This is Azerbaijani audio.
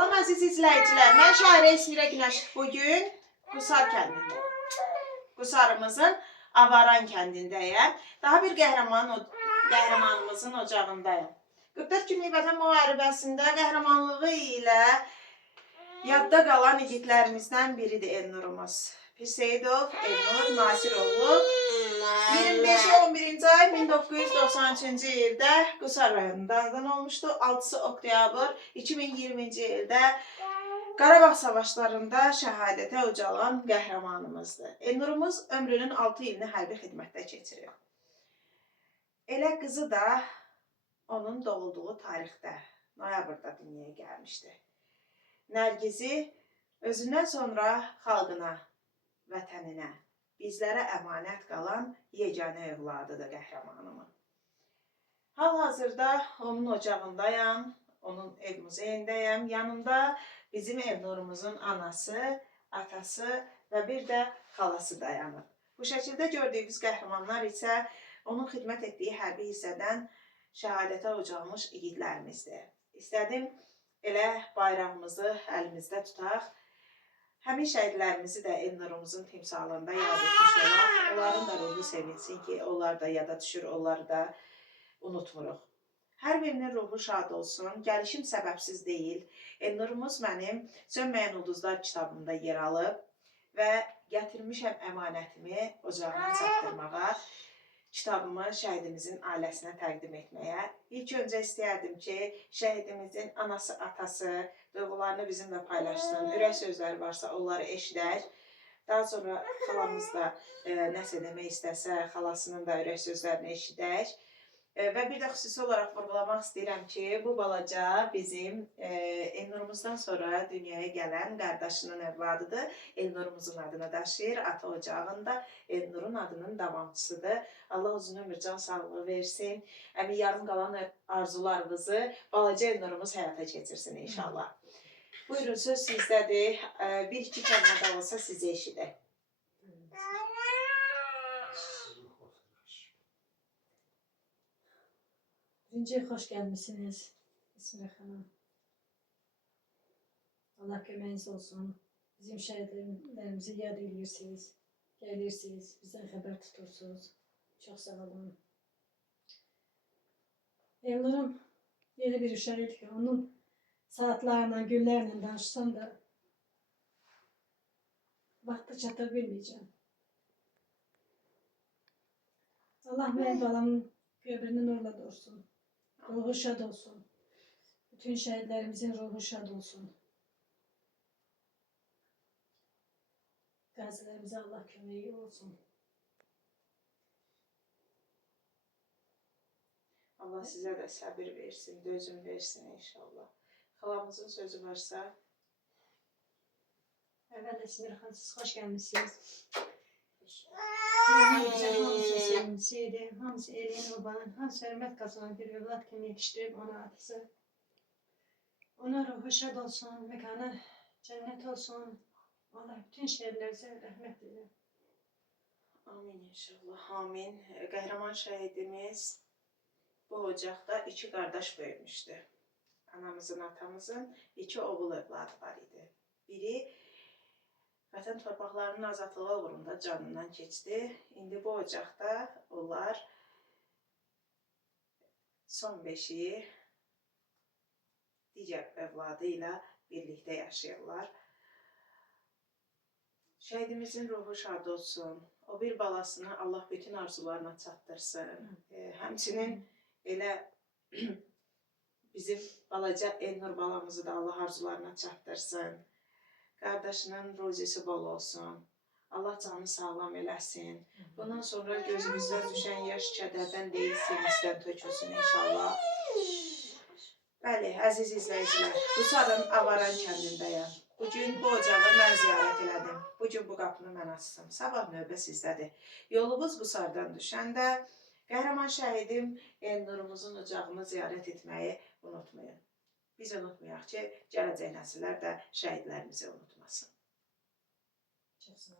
Salam əziz izləyicilər, mən şairə İsmirə Günəş. Bugün Qusar kəndindəyəm. Qusarımızın Avaran kəndindəyəm. Daha bir qəhrəmanımızın ocağındayım. 44 günlük Vətən müharibəsində qəhrəmanlığı ilə yadda qalan igidlərimizdən biridir Elnurumuz. Pirseyidov Elnur Nasiroğlu 25-11-ci ay 1993-cü ildə Qusar rayonunda anadan olmuşdu. 6 oktyabr 2020-ci ildə Qarabağ savaşlarında şəhadətə ucalan qəhrəmanımızdır. Elnurumuz ömrünün 6 ilini hərbi xidmətdə keçirir. Elə qızı da onun doğulduğu tarixdə, noyabrda dünyaya gəlmişdi. Nərgizi özündən sonra xalqına, vətəninə, bizlərə əmanət qalan yeganə övladıdır qəhrəmanımın. Hal-hazırda onun ocağındayam, onun ev muzeyindəyəm. Yanımda bizim Elnurumuzun anası, atası və bir də xalası dayanır. Bu şəkildə gördüyünüz qəhrəmanlar isə onun xidmət etdiyi hərbi hissədən şəhadətə ucalmış igidlərimizdir. İstədim elə bayrağımızı əlimizdə tutaq. Həmin şəhidlərimizi də Elnurumuzun timsalında yad etmiş olaq. Onların da ruhu sevinsin ki, onlar da yada düşür, onları da unutmuruq. Hər birinin ruhu şad olsun. Gəlişim səbəbsiz deyil. Elnurumuz mənim Sönməyən Ulduzlar kitabımda yer alıb və gətirmişəm əmanətimi ocağına çatdırmağa, kitabımı şəhidimizin ailəsinə təqdim etməyə. İlk öncə istəyərdim ki, şəhidimizin anası, atası duyğularını bizimlə paylaşsın. Ürək sözləri varsa onları eşidək. Daha sonra xalamız da nəsə demək istəsə, xalasının da ürək sözlərini eşidək. Və bir də xüsusi olaraq vurğulamaq istəyirəm ki, bu balaca bizim Elnurumuzdan sonra dünyaya gələn qardaşının övladıdır. Elnurumuzun adını daşıyır. Ata ocağında Elnurun adının davamçısıdır. Allah uzun ömür, can sağlığı versin. Yarım qalan arzularımızı balaca Elnurumuz həyata keçirsin inşallah. Buyurun, söz sizdədir. Bir-iki kəlmə də olsa sizi eşidək. Birinci xoş gəlmişsiniz İsmirə xanım. Allah köməyiniz olsun. Bizim şəhidlərimizi yad edirsiniz, gəlirsiniz, bizdən xəbər tutursunuz. Çox sağ olun. Elnurum yeni bir uşaq idi ki, onun saatlarla, günlərlə danışsam da vaxtı çata bilməyəcəm. Allah mənim balamın qəbrini nurla doyursun. Ruhu şad olsun. Bütün şəhidlərimizin ruhu şad olsun. Qazilərimizə Allah köməyi olsun. Allah sizə də səbir versin, dözüm versin inşallah. Xalamızın sözü varsa. Əvvəl İsmirə xanım, siz xoş gəlmişsiniz. Hamısı sevimlisiydi, hamısı elin obanın, hamısı hörmət qazanan bir övlad kimi yetişdirib ona atası. Ona ruhu şad olsun, məkanı cənnət olsun. Allah bütün şəhidlərimizə rəhmət edir. Amin inşallah, amin. Qəhrəman şəhidimiz bu ocaqda 2 qardaş böyümüşdü. Anamızın, atamızın 2 oğul övladı var idi. Biri vətən torpaqlarının azadlığı uğrunda canından keçdi. İndi bu ocaqda onlar son 5-i digər övladı ilə birlikdə yaşayırlar. Şəhidimizin ruhu şad olsun. O bir balasını Allah bütün arzularına çatdırsın. Həmçinin elə bizim balaca Elnur balamızı da Allah arzularına çatdırsın. Qardaşının ruzisi bol olsun. Allah canı sağlam eləsin. Bundan sonra gözümüzdən düşən yaş kədərdən deyil, sevincdən tökülsün inşallah. Bəli, əziz izləyicilər, Qusarın Avaran kəndindəyəm. Bugün bu ocağı mən ziyarət elədim. Bugün bu qapını mən açsam. Sabah növbə sizdədir. Yolunuz Qusardan düşəndə qəhrəman şəhidim Elnurumuzun ocağını ziyarət etməyi unutmayın. Biz unutmayaq ki, gələcək nəsillər də şəhidlərimizi unutmasın. Çox sağ olun.